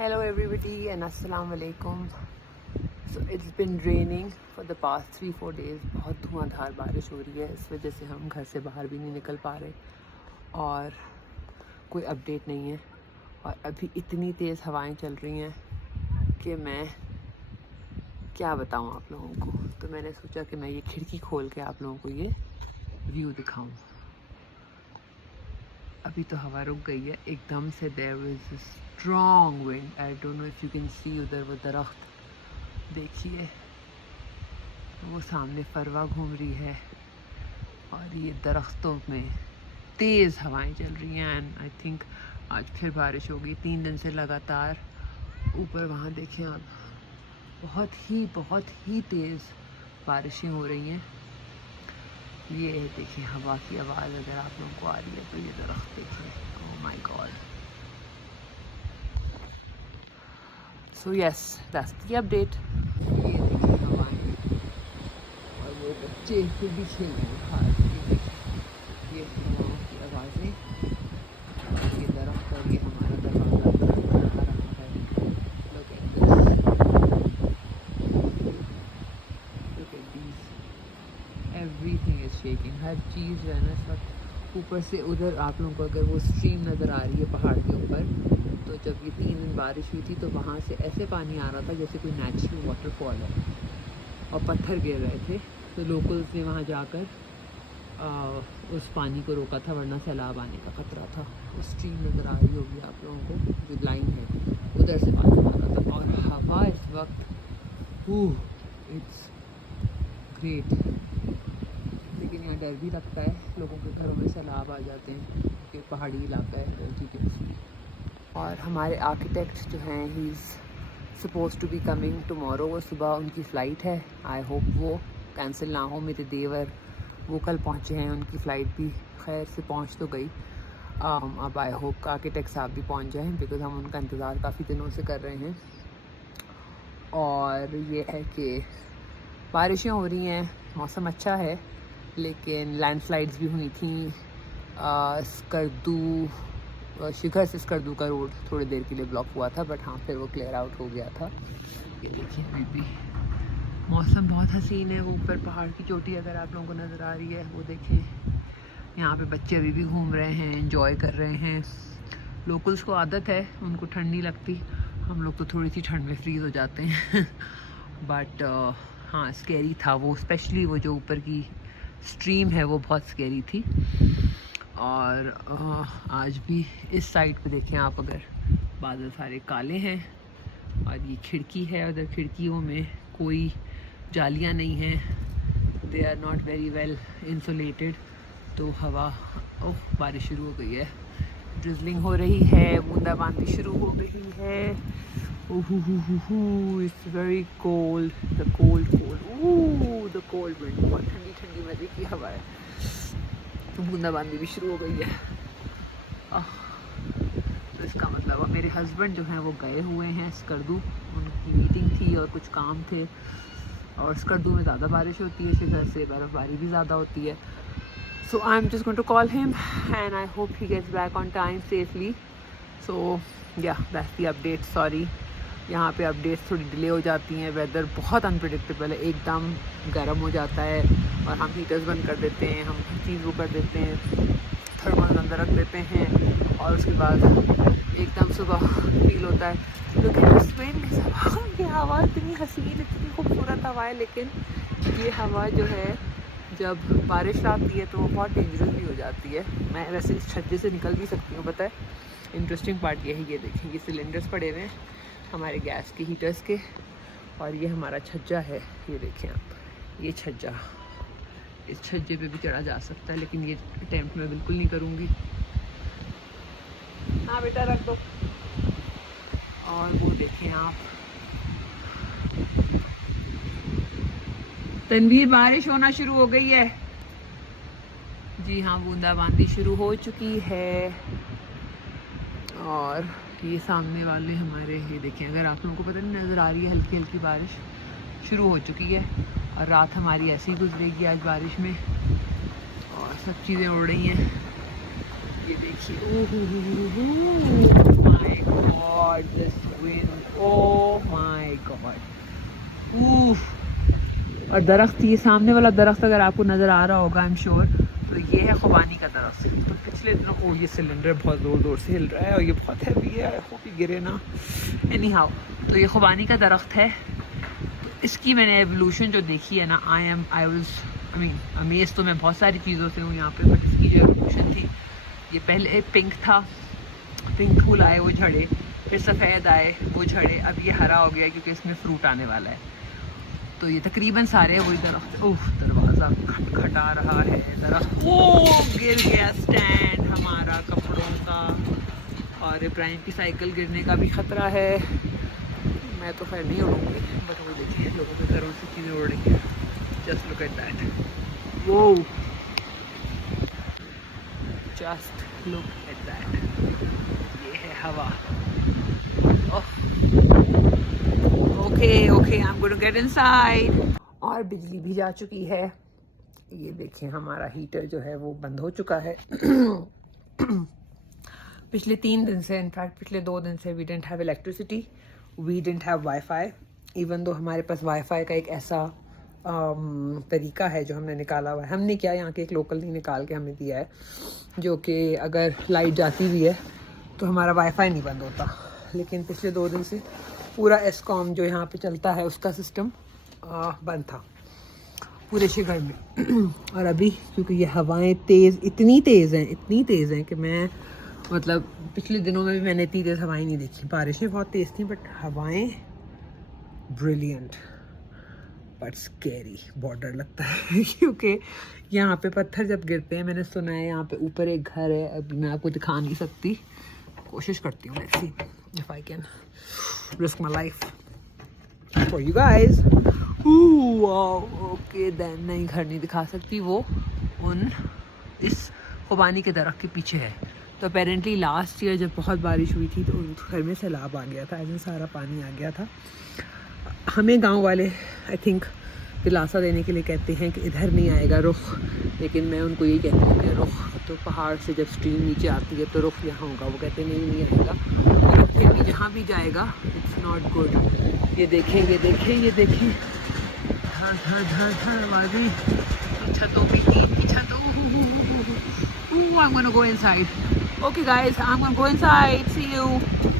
Hello everybody and Assalamu alaikum. So it's been raining for the past 3-4 days. बहुत धुआंधार बारिश हो रही है, इस वजह से हम घर से बाहर भी नहीं निकल पा रहे और कोई अपडेट नहीं है। और अभी इतनी तेज़ हवाएं चल रही हैं कि मैं क्या बताऊं आप लोगों को। तो मैंने सोचा कि मैं ये खिड़की खोल के आप लोगों को ये व्यू दिखाऊं। अभी तो हवा रुक गई है एकदम से। There is strong wind. I don't know if you can see, उधर वो दरख्त देखिए, वो सामने फरवा घूम रही है और ये दरख्तों में तेज़ हवाएं चल रही हैं। एंड आई थिंक आज फिर बारिश होगी 3 दिन से लगातार। ऊपर वहाँ देखें आप, बहुत ही तेज़ बारिशें हो रही हैं। ये देखिए हवा की आवाज़ अगर आप लोगों को आ रही है तो ये दरख्त देखिए। Oh my God. So yes, that's the update. ये देखिए हवाएं और वो बच्चे फिर भी खेल रहे हैं बाहर। ये हवाओं की आवाज़ें, ये दरख्त और ये हमारा दरवाज़ा खड़खड़ा रहा है। Look at this. Look at these. Everything is shaking. हर चीज़ जो है ना इस वक्त। ऊपर से उधर आप लोगों को अगर वो स्ट्रीम नज़र आ रही है पहाड़ के ऊपर, तो जब ये 3 दिन बारिश हुई थी तो वहाँ से ऐसे पानी आ रहा था जैसे कोई नेचुरल वाटरफॉल है और पत्थर गिर रहे थे। तो लोकल्स ने वहाँ जाकर उस पानी को रोका था, वरना सैलाब आने का खतरा था। वो स्ट्रीम नज़र आ रही होगी आप लोगों को, जो लाइन है उधर से पानी आ रहा था। और हवा इस वक्त इट्स ग्रेट। लेकिन यहाँ डर भी लगता है, लोगों के घरों में सैलाब आ जाते हैं क्योंकि पहाड़ी इलाका है एज यू कैन सी। और हमारे आर्किटेक्ट जो हैं, he is suppose to be coming tomorrow. वो सुबह उनकी फ़्लाइट है, आई होप वो कैंसिल ना हो। मेरे देवर वो कल पहुँचे हैं, उनकी फ़्लाइट भी खैर से पहुँच तो गई। अब आई होप आर्किटेक्ट साहब भी पहुँच जाएँ, बिकॉज़ हम उनका इंतज़ार काफ़ी दिनों से कर रहे हैं। और ये है कि बारिशें हो रही हैं, मौसम अच्छा है, लेकिन लैंडस्लाइड्स भी हुई थी। शिखर से स्कर्दू का रोड थोड़ी देर के लिए ब्लॉक हुआ था, बट हाँ फिर वो क्लियर आउट हो गया था। ये देखिए अभी भी मौसम बहुत हसीन है। वो ऊपर पहाड़ की चोटी अगर आप लोगों को नज़र आ रही है, वो देखें। यहाँ पे बच्चे अभी भी घूम रहे हैं, एंजॉय कर रहे हैं। लोकल्स को आदत है, उनको ठंड नहीं लगती। हम लोग तो थोड़ी सी ठंड में फ्रीज़ हो जाते हैं बट हाँ स्कैरी था वो, स्पेशली वो जो ऊपर की स्ट्रीम है वो बहुत स्कैरी थी। और आज भी इस साइड पे देखें आप, अगर बादल सारे काले हैं और ये खिड़की है, उधर खिड़कियों में कोई जालियां नहीं हैं, they are not very well insulated. तो हवा, ओह बारिश शुरू हो गई है, ड्रिजलिंग हो रही है, बूंदाबांदी शुरू हो गई है। It's very cold, the cold the cold wind. बहुत ठंडी ठंडी मज़े की हवा है। तो बूंदाबांदी भी शुरू हो गई है। तो इसका मतलब मेरे हस्बैंड जो हैं वो गए हुए हैं स्कर्दू, उनकी मीटिंग थी और कुछ काम थे। और स्कर्दू में ज़्यादा बारिश होती है, शिखर से बर्फ़बारी भी ज़्यादा होती है। So I am just going to call him and I hope he gets back on time safely. So yeah that's the update. Sorry, यहाँ पे अपडेट्स थोड़ी डिले हो जाती हैं। वेदर बहुत अनप्रेडिक्टेबल है, एकदम गर्म हो जाता है और हम हीटर्स बंद कर देते हैं, हम हर चीज़ वो कर देते हैं, थर्मल अंदर रख देते हैं और उसके बाद एकदम सुबह फील होता है। लेकिन ये हवा इतनी हसीन, इतनी खूबसूरत हवा है, लेकिन ये हवा जो है जब बारिश आती है तो वो बहुत डेंजरस भी हो जाती है। मैं वैसे इस छज्जे से निकल भी सकती हूँ, पता है। इंटरेस्टिंग पार्ट ये है, ये देखें, ये सिलेंडर्स पड़े हुए हैं हमारे गैस के हीटर्स के, और ये हमारा छज्जा है। ये देखें आप, ये छज्जा, इस छज्जे पे भी चढ़ा जा सकता है, लेकिन ये अटेम्प्ट मैं बिल्कुल नहीं करूँगी। हाँ बेटा रख दो। और वो देखें आप, तनवीर बारिश होना शुरू हो गई है। जी हाँ, बूंदाबांदी शुरू हो चुकी है। और ये सामने वाले हमारे, ये देखें, अगर आप लोगों को पता नहीं नज़र आ रही है, हल्की हल्की बारिश शुरू हो चुकी है। और रात हमारी ऐसी ही गुजरेगी आज बारिश में, और सब चीज़ें उड़ रही हैं। ये देखिए, my god, this wind. Oh my god. Oof. और दरख्त, ये सामने वाला दरख्त अगर आपको नज़र आ रहा होगा, आई एम श्योर, तो ये है खुबानी का दरख्त। तो पिछले दिनों, ओ ये सिलेंडर बहुत ज़ोर ज़ोर से हिल रहा है और ये बहुत हैवी है, आई होप ये गिरे ना। एनी हाउ, तो ये खुबानी का दरख्त है। तो इसकी मैंने एवोल्यूशन जो देखी है ना, आई मीन अमेज़ तो मैं बहुत सारी चीज़ों से हूँ यहाँ पे, बट इसकी जो एवोल्यूशन थी, ये पहले पिंक था, पिंक फूल आए वो झड़े, फिर सफ़ेद आए वो झड़े, अब ये हरा हो गया क्योंकि इसमें फ्रूट आने वाला है। तो ये तकरीबन सारे वही दरख्त। ओह, दरवाज़ा खटखटा रहा है, दरख्त वो गिर गया स्टैंड हमारा कपड़ों का, और इब्राहिम की साइकिल गिरने का भी ख़तरा है। मैं तो खैर नहीं उड़ूँगी, बट वो देखिए लोगों के घरों से चीज़ें उड़ रही हैं। जस्ट लुक एट दैट, वो जस्ट लुक एट दैट, ये है हवा। Okay okay, I am going to get inside. और बिजली भी जा चुकी है, ये देखें हमारा हीटर जो है वो बंद हो चुका है। पिछले 3 दिन से, इनफैक्ट पिछले 2 दिन से we didn't have electricity, we didn't have wifi, even though हमारे पास वाईफाई का एक ऐसा तरीका है जो हमने निकाला हुआ है। हमने क्या, यहाँ के एक लोकल ने निकाल के हमें दिया है, जो कि अगर लाइट जाती भी है तो हमारा वाईफाई नहीं बंद होता। लेकिन पिछले 2 दिन से पूरा एस्कॉम जो यहाँ पे चलता है उसका सिस्टम बंद था पूरे शहर में। और अभी क्योंकि ये हवाएं इतनी तेज़ हैं कि मैं, मतलब पिछले दिनों में भी मैंने इतनी तेज़ हवाएं नहीं देखी। बारिशें बहुत तेज़ थी, बट हवाएं ब्रिलियंट, बट स्कैरी, बहुत डर लगता है। क्योंकि यहाँ पे पत्थर जब गिरते हैं, मैंने सुना है यहाँ पे ऊपर एक घर है, अभी मैं आपको दिखा नहीं सकती, कोशिश करती हूँ, let's see if I can risk my life for you guys. Okay then, नहीं घर नहीं दिखा सकती, वो इस खुबानी के दरख्त के पीछे है। तो अपेरेंटली लास्ट ईयर जब बहुत बारिश हुई थी तो उस घर में सैलाब आ गया था, ऐसे सारा पानी आ गया था। हमें गांव वाले आई थिंक दिलासा देने के लिए कहते हैं कि इधर नहीं आएगा रुख, लेकिन मैं उनको यही कहती हूँ कि रुख तो पहाड़ से जब स्ट्रीम नीचे आती है तो रुख यहाँ होगा। वो कहते नहीं आएगा, फिर भी जहाँ भी जाएगा इट्स नॉट गुड। ये देखें, ये देखें, ये देखें, धड़ धड़ धड़ धड़ आवाज़ें, छतों की छतों। I'm gonna go inside. Okay guys, I'm gonna go inside, see you.